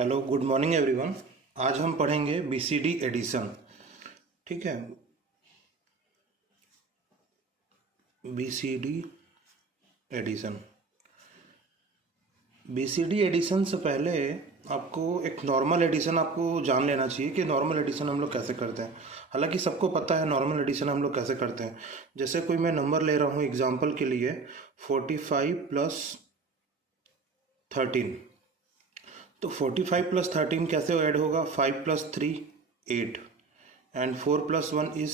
Hello, good morning everyone. आज हम पढ़ेंगे बीसीडी एडिशन। ठीक है, बीसीडी एडिशन। बीसीडी एडिशन से पहले आपको एक नॉर्मल एडिशन आपको जान लेना चाहिए कि नॉर्मल एडिशन हम लोग कैसे करते हैं। हालांकि सबको पता है नॉर्मल एडिशन हम लोग कैसे करते हैं। जैसे कोई मैं नंबर ले रहा हूँ एग्जांपल के लिए 45 प्लस 13। तो 45 प्लस 13 कैसे ऐड होगा? 5 प्लस 3 8 एंड 4 प्लस 1 इज़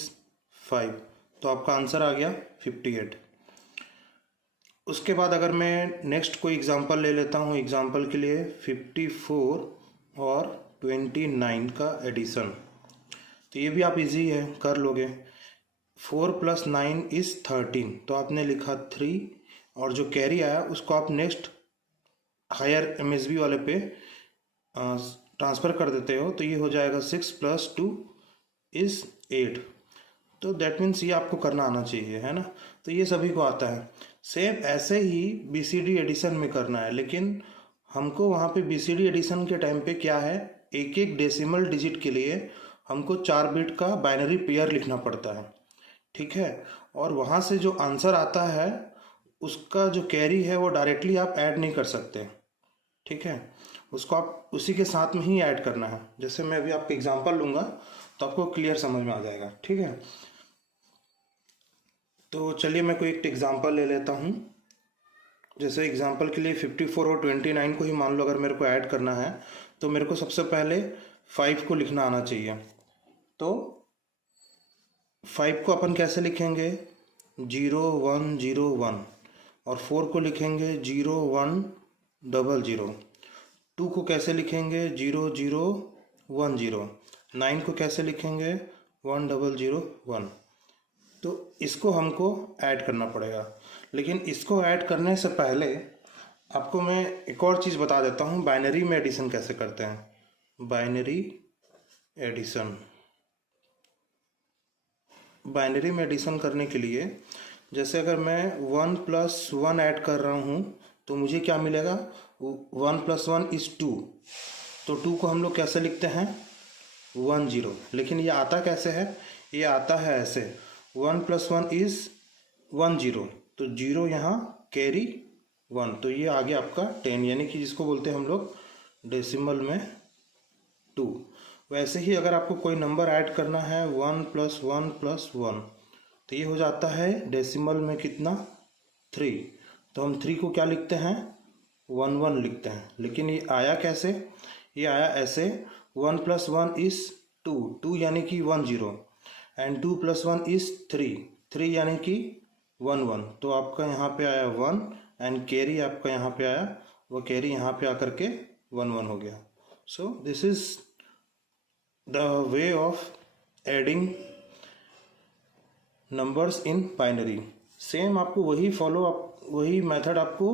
5। तो आपका आंसर आ गया 58। उसके बाद अगर मैं नेक्स्ट कोई एग्जांपल ले लेता हूँ, एग्जांपल के लिए 54 और 29 का एडिशन। तो ये भी आप इजी है, कर लोगे। 4 प्लस 9 इज़ 13, तो आपने लिखा 3 और जो कैरी आया उसको आप नेक्स्ट हायर एमएसबी वाले पे ट्रांसफ़र कर देते हो। तो ये हो जाएगा 6 प्लस 2 इज़ 8। तो दैट मीन्स ये आपको करना आना चाहिए, है ना। तो ये सभी को आता है। सेम ऐसे ही बीसीडी एडिशन में करना है, लेकिन हमको वहाँ पे बीसीडी एडिशन के टाइम पे क्या है, एक एक डेसिमल डिजिट के लिए हमको 4 बिट का बाइनरी पेयर लिखना पड़ता है। ठीक है, और वहाँ से जो आंसर आता है उसका जो कैरी है वो डायरेक्टली आप ऐड नहीं कर सकते। ठीक है, उसको आप उसी के साथ में ही ऐड करना है। जैसे मैं अभी आपको एग्जांपल लूँगा तो आपको क्लियर समझ में आ जाएगा। ठीक है, तो चलिए मैं कोई एक एग्जांपल ले लेता हूँ। जैसे एग्जांपल के लिए 54 और 29 को ही मान लो अगर मेरे को ऐड करना है, तो मेरे को सबसे पहले 5 को लिखना आना चाहिए। तो 5 को अपन कैसे लिखेंगे? 0 1 0 1। और 4 को लिखेंगे 0 1 0 0। 2 को कैसे लिखेंगे? 0 0 1 0। 9 को कैसे लिखेंगे? 1 0 0 1। तो इसको हमको ऐड करना पड़ेगा, लेकिन इसको ऐड करने से पहले आपको मैं एक और चीज़ बता देता हूँ, बाइनरी में एडिशन कैसे करते हैं। बाइनरी एडिशन, बाइनरी में एडिशन करने के लिए जैसे अगर मैं 1 प्लस 1 ऐड कर रहा हूँ तो मुझे क्या मिलेगा? 1 प्लस 1 इज़ 2। तो 2 को हम लोग कैसे लिखते हैं? 1 0। लेकिन ये आता कैसे है? ये आता है ऐसे, 1 प्लस 1 इज़ 1 0। तो 0 यहाँ कैरी 1, तो ये आ गया आपका 10, यानी कि जिसको बोलते हैं हम लोग डेसिमल में 2। वैसे ही अगर आपको कोई नंबर ऐड करना है 1 प्लस 1 प्लस 1, तो ये हो जाता है डेसिमल में कितना? 3। तो हम 3 को क्या लिखते हैं? 1 1 लिखते हैं। लेकिन ये आया कैसे? ये आया ऐसे, 1 प्लस 1 इज़ 2, 2 यानी कि 1 0 एंड 2 प्लस 1 इज़ 3, 3 यानी कि 1 1। तो आपका यहाँ पे आया 1 एंड कैरी आपका यहाँ पे आया, वो कैरी यहाँ पे आकर के 1 1 हो गया। So this is the way of adding numbers in binary. Same आपको वही मेथड आपको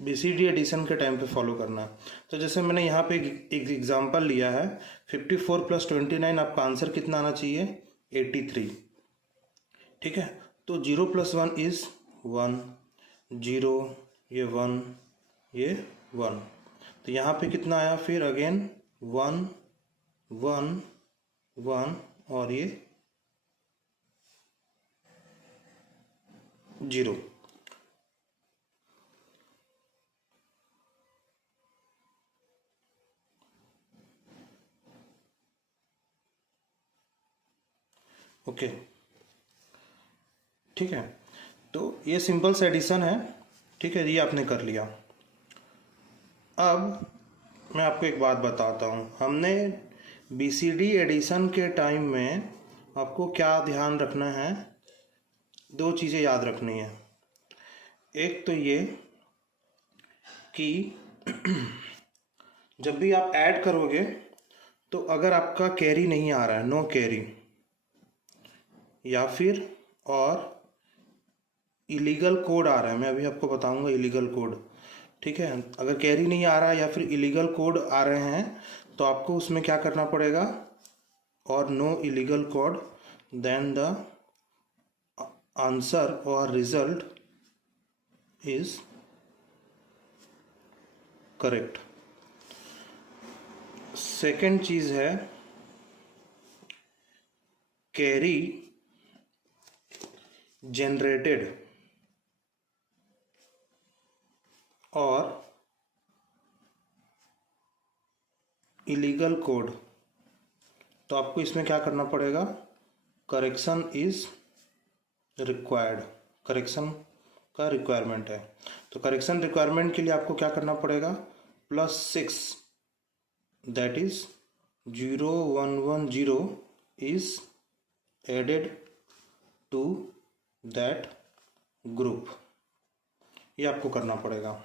बीसीडी एडिशन के टाइम पे फॉलो करना है। तो जैसे मैंने यहाँ पे एक एग्जांपल लिया है 54 प्लस 29, आपका आंसर कितना आना चाहिए? 83। ठीक है, तो 0 प्लस 1 इज़ 1, 0 ये 1 ये 1। तो यहाँ पे कितना आया फिर? अगेन 1 1 1 और ये 0। ओके, ठीक है, तो ये सिंपल सा एडिशन है। ठीक है, ये आपने कर लिया। अब मैं आपको एक बात बताता हूँ, हमने बीसीडी एडिशन के टाइम में आपको क्या ध्यान रखना है? 2 चीज़ें याद रखनी है। एक तो ये कि जब भी आप ऐड करोगे तो अगर आपका कैरी नहीं आ रहा है, नो कैरी, या फिर और इलीगल कोड आ रहा है, मैं अभी आपको बताऊंगा इलीगल कोड। ठीक है, अगर कैरी नहीं आ रहा है या फिर इलीगल कोड आ रहे हैं तो आपको उसमें क्या करना पड़ेगा? और no illegal code, then the answer और रिजल्ट इज करेक्ट। सेकंड चीज़ है कैरी जनरेटेड और इलीगल कोड। तो आपको इसमें क्या करना पड़ेगा, करेक्शन इज रिक्वायर्ड, करेक्शन का रिक्वायरमेंट है। तो करेक्शन रिक्वायरमेंट के लिए आपको क्या करना पड़ेगा, +6 that is 0110 is added to that group, ये आपको करना पड़ेगा।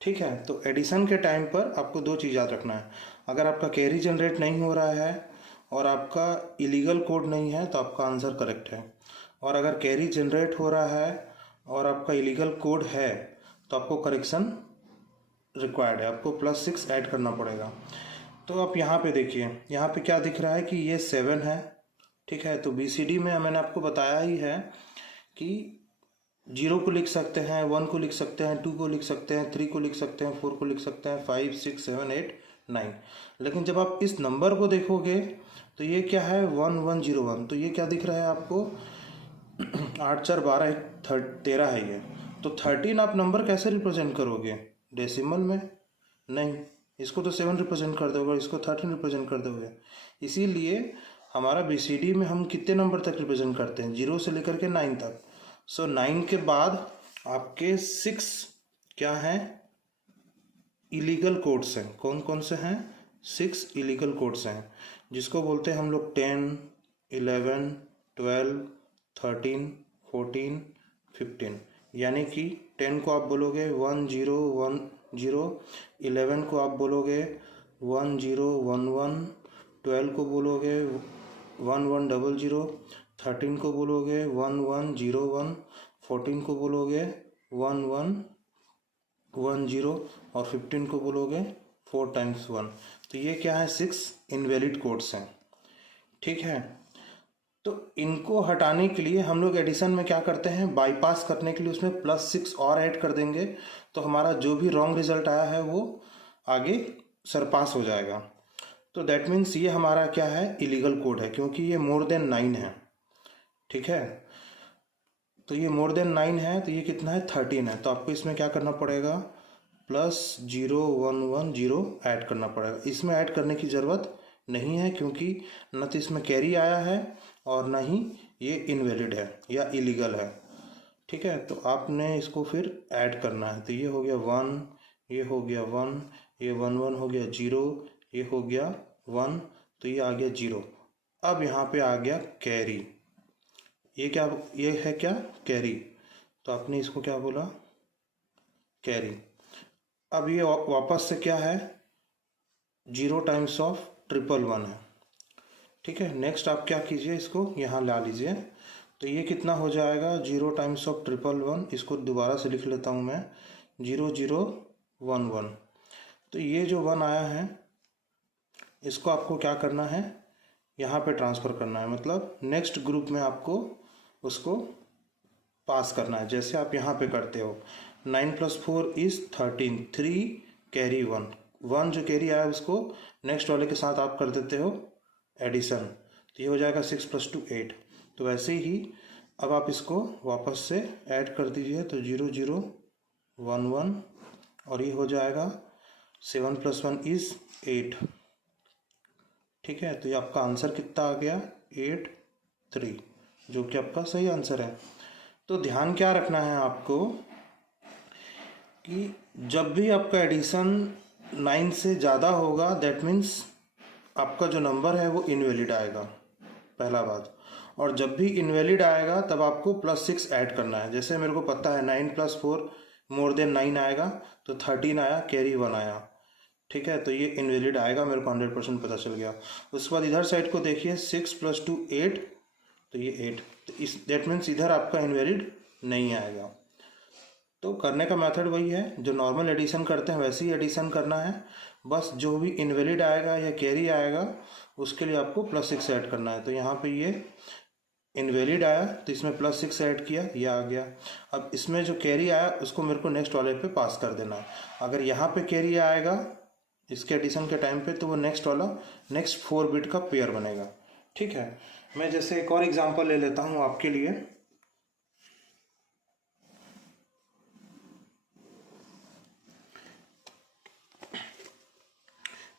ठीक है, तो एडिशन के टाइम पर आपको दो चीज़ याद रखना है, अगर आपका कैरी जनरेट नहीं हो रहा है और आपका इलीगल कोड नहीं है तो आपका आंसर करेक्ट है, और अगर कैरी जनरेट हो रहा है और आपका इलीगल कोड है तो आपको करेक्शन रिक्वायर्ड है, आपको +6 ऐड करना पड़ेगा। तो आप यहाँ पे देखिए, यहाँ पे क्या दिख रहा है कि ये 7 है। ठीक है, तो BCD में मैंने आपको बताया ही है कि 0 को लिख सकते हैं, 1 को लिख सकते हैं, 2 को लिख सकते हैं, 3 को लिख सकते हैं, 4 को लिख सकते हैं, 5 6 7 8 9। लेकिन जब आप इस नंबर को देखोगे तो ये क्या है, 1101, तो ये क्या दिख रहा है आपको 8 4 12 13 है ये। तो 13 आप नंबर कैसे रिप्रेजेंट करोगे, डेसिमल में नहीं, इसको तो 7 रिप्रेजेंट कर दोगे, इसको 13 रिप्रेजेंट कर दोगे। इसीलिए हमारा BCD में हम कितने नंबर तक रिप्रेजेंट करते हैं, 0 से लेकर के 9 तक। सो 9 के बाद आपके 6 क्या हैं, इलीगल कोड्स हैं। कौन कौन से हैं, 6 इलीगल कोड्स हैं, जिसको बोलते हैं हम लोग 10 11 12 13 14 15। यानी कि 10 को आप बोलोगे 1 0 1 0, 11 को आप बोलोगे 1 0 1 1, 12 को बोलोगे 1 1 0 0, 13 को बोलोगे 1 1 0 1, 14 को बोलोगे 1 1 1 0 और 15 को बोलोगे 4 टाइम्स 1। तो ये क्या है, 6 इनवैलिड कोड्स हैं। ठीक है, तो इनको हटाने के लिए हम लोग एडिशन में क्या करते हैं, बाईपास करने के लिए उसमें +6 और ऐड कर देंगे, तो हमारा जो भी रॉन्ग रिजल्ट आया है वो आगे सरपास हो जाएगा। तो दैट मीन्स ये हमारा क्या है, इलीगल कोड है, क्योंकि ये मोर देन 9 है। ठीक है, तो ये मोर देन 9 है, तो ये कितना है, 13 है। तो आपको इसमें क्या करना पड़ेगा, +0110 ऐड करना पड़ेगा। इसमें ऐड करने की ज़रूरत नहीं है, क्योंकि न तो इसमें कैरी आया है और न ही ये इनवैलिड है या इलीगल है। ठीक है, तो आपने इसको फिर ऐड करना है। तो ये हो गया 1, ये हो गया 1, ये 1 1 हो गया 0, ये हो गया 1, तो ये आ गया 0। अब यहाँ पे आ गया कैरी, ये क्या, ये है क्या, कैरी। तो आपने इसको क्या बोला, कैरी। अब ये वापस से क्या है, 0 टाइम्स ऑफ 111 है। ठीक है, नेक्स्ट आप क्या कीजिए, इसको यहाँ ला लीजिए। तो ये कितना हो जाएगा, 0 टाइम्स ऑफ 111, इसको दोबारा से लिख लेता हूँ मैं, 0 0 1 1। तो ये जो 1 आया है इसको आपको क्या करना है, यहाँ पे ट्रांसफ़र करना है, मतलब नेक्स्ट ग्रुप में आपको उसको पास करना है, जैसे आप यहाँ पे करते हो। 9 + 4 इज़ 13, 3 कैरी 1, 1 जो कैरी आया उसको नेक्स्ट वाले के साथ आप कर देते हो एडिशन, तो ये हो जाएगा 6 + 2 8। तो वैसे ही अब आप इसको वापस से ऐड कर दीजिए, तो 0 0 1 1 और ये हो जाएगा 7 + 1 इज़ 8। ठीक है, तो ये आपका आंसर कितना आ गया, 8 3, जो कि आपका सही आंसर है। तो ध्यान क्या रखना है आपको कि जब भी आपका एडिशन 9 से ज़्यादा होगा, दैट मीन्स आपका जो नंबर है वो इनवैलिड आएगा, पहला बात। और जब भी इनवैलिड आएगा तब आपको +6 ऐड करना है। जैसे मेरे को पता है 9 + 4 मोर देन 9 आएगा, तो 13 आया, कैरी 1 आया। ठीक है, तो ये इनवैलिड आएगा, मेरे को 100% पता चल गया। उसके बाद इधर साइड को देखिए, 6 + 2 8, तो ये 8, तो इस दैट मीन्स इधर आपका इनवैलिड नहीं आएगा। तो करने का मेथड वही है, जो नॉर्मल एडिशन करते हैं वैसे ही एडिशन करना है, बस जो भी इनवैलिड आएगा या कैरी आएगा उसके लिए आपको +6 ऐड करना है। तो यहाँ पे ये इनवैलिड आया तो इसमें +6 ऐड किया, ये आ गया। अब इसमें जो कैरी आया उसको मेरे को नेक्स्ट वाले पे पास कर देना है। अगर यहाँ पे कैरी आएगा, इसके एडिशन के टाइम पे, तो वो नेक्स्ट वाला नेक्स्ट 4 बिट का पेयर बनेगा। ठीक है, मैं जैसे एक और एग्जांपल ले लेता हूँ आपके लिए।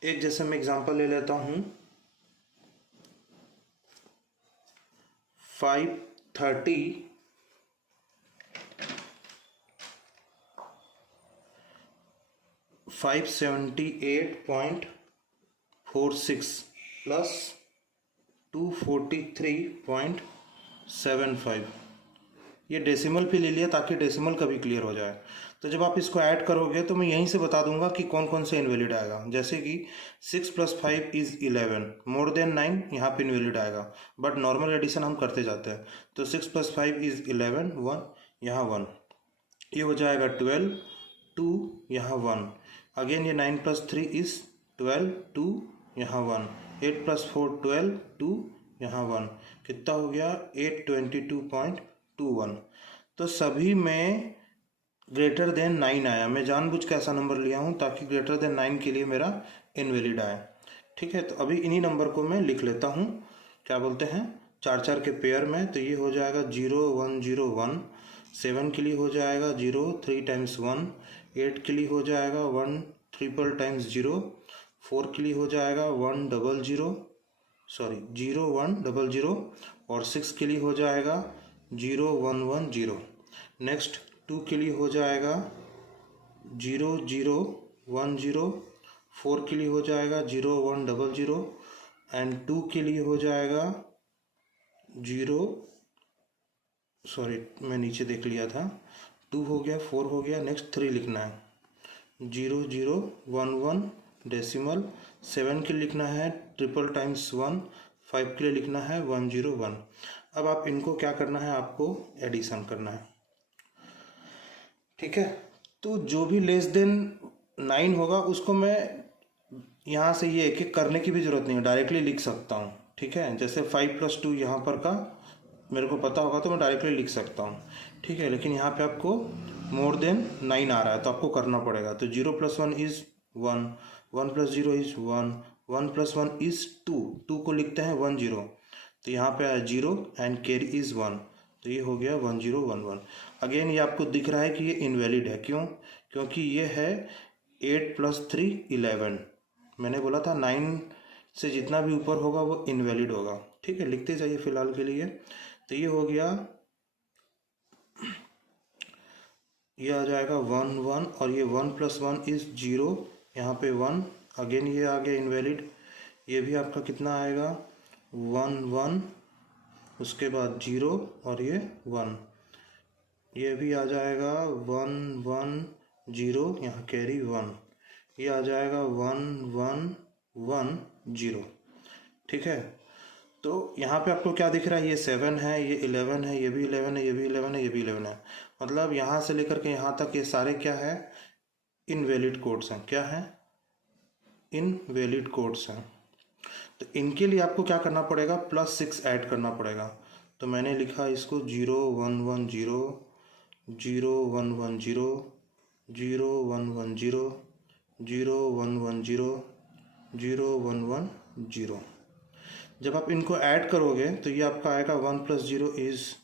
एक जैसे मैं एग्जांपल ले लेता हूँ 530 578.46 प्लस 243.75। ये डेसिमल पे ले लिया ताकि डेसिमल का भी क्लियर हो जाए। तो जब आप इसको ऐड करोगे तो मैं यहीं से बता दूंगा कि कौन कौन से इनवैलिड आएगा। जैसे कि 6 + 5 = 11, मोर देन 9 यहाँ पे इनवैलिड आएगा, बट नॉर्मल एडिशन हम करते जाते हैं। तो 6 + 5 = 11, 1 यहाँ 1, ये हो जाएगा 12, 2 यहाँ 1, अगेन ये 9 + 3 = 12, 2 यहाँ 1, 8 + 4 12, 2 यहाँ 1, कितना हो गया 822.21। तो सभी में ग्रेटर देन 9 आया। मैं जानबूझ के ऐसा नंबर लिया हूँ ताकि ग्रेटर देन 9 के लिए मेरा इनवैलिड आए। ठीक है, तो अभी इन्हीं नंबर को मैं लिख लेता हूँ, क्या बोलते हैं, 4 के पेयर में। तो ये हो जाएगा 0 1 0 1, 7 के लिए हो जाएगा 0 3 × 1, 8 के लिए हो जाएगा 1 ट्रिपल × 0, 4 के लिए हो जाएगा 1 0 0 1 0 0, और 6 के लिए हो जाएगा 0 1 1 0। नेक्स्ट 2 के लिए हो जाएगा 0 0 1 0, 4 के लिए हो जाएगा 0 1 0 0, एंड 2 के लिए हो जाएगा 0, मैं नीचे देख लिया था, 2 हो गया, 4 हो गया, नेक्स्ट 3 लिखना है 0 0 1 1 डेसिमल, 7 के लिए लिखना है ट्रिपल × 1, 5 के लिए लिखना है 1 0 1। अब आप इनको क्या करना है, आपको एडिशन करना है। ठीक है, तो जो भी लेस देन 9 होगा उसको मैं यहाँ से ये एक एक करने की भी ज़रूरत नहीं है, डायरेक्टली लिख सकता हूँ। ठीक है, जैसे 5 + 2 यहाँ पर का मेरे को पता होगा तो मैं डायरेक्टली लिख सकता हूँ। ठीक है, लेकिन यहाँ पे आपको मोर देन 9 आ रहा है तो आपको करना पड़ेगा। तो 0 + 1 = 1, 1 + 0 = 1, 1 + 1 = 2, 2 को लिखते हैं 1 0, तो यहाँ पे आया 0 एंड कैरी इज़ 1, तो ये हो गया 1 0 1 1। अगेन ये आपको दिख रहा है कि ये इनवैलिड है, क्यों? क्योंकि ये है 8 + 3 11। मैंने बोला था 9 से जितना भी ऊपर होगा वो इनवैलिड होगा। ठीक है, लिखते जाइए फिलहाल के लिए। तो ये हो गया, ये आ जाएगा 1 1, और ये 1 + 1 = 0, यहाँ पे 1, अगेन ये आ गया इनवैलिड। ये भी आपका कितना आएगा 1 1, उसके बाद 0 और ये 1, ये भी आ जाएगा 1 1 0, यहाँ कैरी 1, ये आ जाएगा 1 1 1 0। ठीक है, तो यहाँ पे आपको क्या दिख रहा है, ये 7 है, ये 11 है, ये भी 11 है, ये भी 11 है, ये भी 11 है। मतलब यहाँ से लेकर के यहाँ तक ये सारे क्या है, इनवैलिड कोड्स हैं। क्या है, इनवैलिड कोड्स हैं। तो इनके लिए आपको क्या करना पड़ेगा, +6 ऐड करना पड़ेगा। तो मैंने लिखा इसको 0 1 1 0, 0 1 1 0, 0 1 1 0, 0 1 1 0, 0 1 1 0। जब आप इनको ऐड करोगे तो ये आपका आएगा 1 + 0 =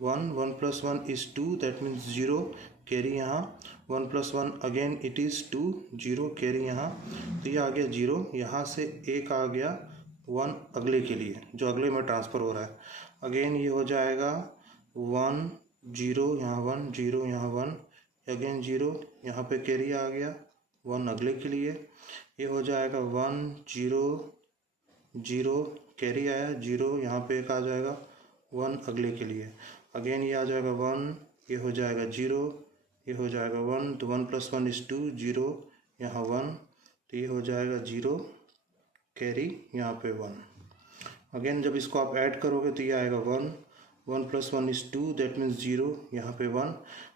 1, 1 + 1 = 2, दैट मीन्स 0, कैरी यहाँ 1 + 1 अगेन इट इज़ 2, 0 कैरी यहाँ, तो ये आ गया 0, यहाँ से एक आ गया 1 अगले के लिए, जो अगले में ट्रांसफ़र हो रहा है। अगेन ये हो जाएगा 1 0 यहाँ 1, 0 यहाँ 1, अगेन 0, यहाँ पे कैरी आ गया 1 अगले के लिए। ये हो जाएगा 1 0 0, कैरी आया 0, यहाँ पे एक आ जाएगा 1 अगले के लिए। अगेन ये आ जाएगा 1, ये हो जाएगा 0, ये हो जाएगा 1, तो 1 + 1 = 2, 0 यहाँ 1, तो ये हो जाएगा 0, कैरी यहाँ पे 1। अगेन जब इसको आप ऐड करोगे तो ये आएगा 1, 1 + 1 = 2, दैट मीन्स 0, यहाँ पे 1,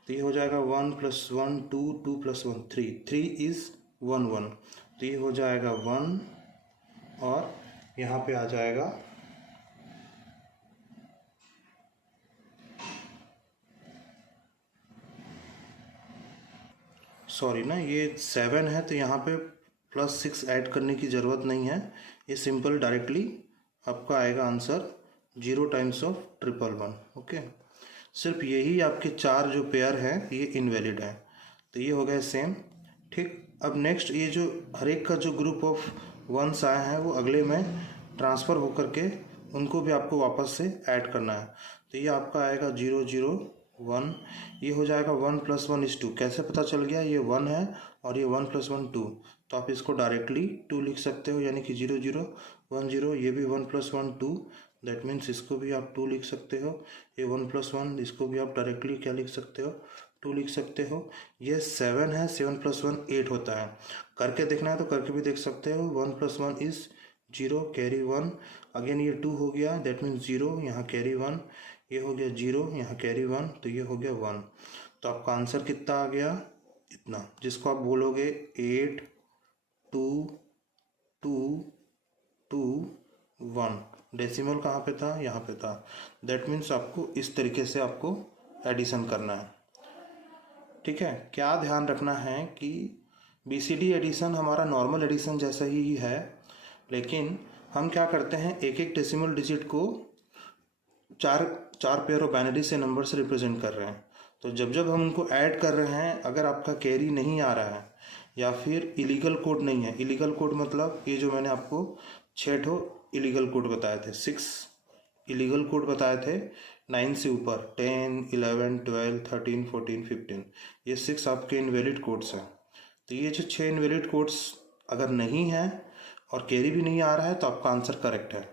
तो ये हो जाएगा 1 + 1 2, 2 + 1 3, 3 = 1 1, तो ये हो जाएगा 1, और यहाँ पे आ जाएगा ये 7 है, तो यहाँ पे +6 ऐड करने की ज़रूरत नहीं है, ये सिंपल डायरेक्टली आपका आएगा आंसर 0 टाइम्स ऑफ 111। ओके, सिर्फ यही आपके 4 जो पेयर हैं ये इनवैलिड हैं, तो ये हो गया सेम। ठीक, अब नेक्स्ट ये जो हर एक का जो ग्रुप ऑफ वंस आए हैं वो अगले में ट्रांसफ़र होकर के उनको भी आपको वापस से ऐड करना है। तो ये आपका आएगा 0 0 1, ये हो जाएगा 1 + 1 = 2। कैसे पता चल गया? ये 1 है और ये 1 + 1 2, तो आप इसको डायरेक्टली 2 लिख सकते हो, यानी कि 0 0 1 0। ये भी 1 + 1 2, दैट मीन्स इसको भी आप 2 लिख सकते हो। ये 1 + 1, इसको भी आप डायरेक्टली क्या लिख सकते हो? 2 लिख सकते हो। ये 7 है, 7 + 1 8 होता है। करके देखना है तो करके भी देख सकते हो। 1 + 1 = 0, कैरी 1, अगेन ये 2 हो गया, दैट मीन्स 0, यहाँ कैरी 1, ये हो गया 0, यहाँ कैरी 1, तो ये हो गया 1। तो आपका आंसर कितना आ गया? इतना, जिसको आप बोलोगे 8 2 2 2 1। डेसिमल कहाँ पे था? यहाँ पे था। दैट मीन्स आपको इस तरीके से आपको एडिशन करना है। ठीक है, क्या ध्यान रखना है कि BCD एडिशन हमारा नॉर्मल एडिशन जैसा ही है, लेकिन हम क्या करते हैं, एक एक डेसिमल डिजिट को चार पेयर ऑफ बाइनरी से नंबर से रिप्रेजेंट कर रहे हैं। तो जब जब हम उनको ऐड कर रहे हैं, अगर आपका कैरी नहीं आ रहा है या फिर इलीगल कोड नहीं है, इलीगल कोड मतलब ये जो मैंने आपको 6 ठो इलीगल कोड बताए थे, 6 इलीगल कोड बताए थे 9 से ऊपर, 10 11 12 13 14 15, ये 6 आपके इनवैलिड कोड्स हैं। तो ये जो 6 इनवैलिड कोड्स अगर नहीं है और कैरी भी नहीं आ रहा है तो आपका आंसर करेक्ट है।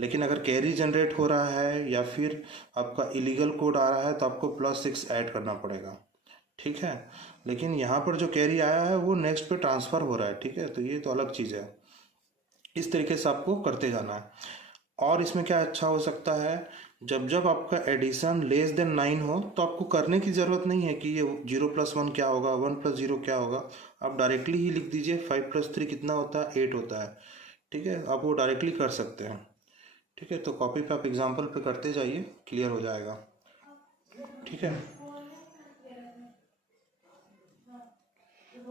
लेकिन अगर कैरी जनरेट हो रहा है या फिर आपका इलीगल कोड आ रहा है तो आपको +6 ऐड करना पड़ेगा। ठीक है, लेकिन यहाँ पर जो कैरी आया है वो नेक्स्ट पे ट्रांसफ़र हो रहा है। ठीक है, तो ये तो अलग चीज़ है। इस तरीके से आपको करते जाना है। और इसमें क्या अच्छा हो सकता है, जब जब आपका एडिशन <9 हो तो आपको करने की ज़रूरत नहीं है कि ये 0 + 1 क्या होगा, 1 + 0 क्या होगा। आप डायरेक्टली ही लिख दीजिए 5 + 3 कितना होता है? 8 होता है। ठीक है, आप वो डायरेक्टली कर सकते हैं। ठीक है, तो कॉपी पे आप एग्जाम्पल पे करते जाइए, क्लियर हो जाएगा। ठीक है,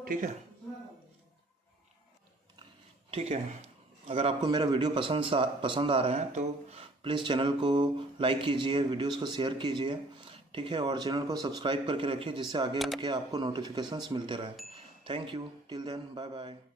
ठीक है, ठीक है। अगर आपको मेरा वीडियो पसंद आ रहा है तो प्लीज़ चैनल को लाइक कीजिए, वीडियोस को शेयर कीजिए। ठीक है, और चैनल को सब्सक्राइब करके रखिए जिससे आगे के आपको नोटिफिकेशंस मिलते रहे। Thank you, till then, bye bye.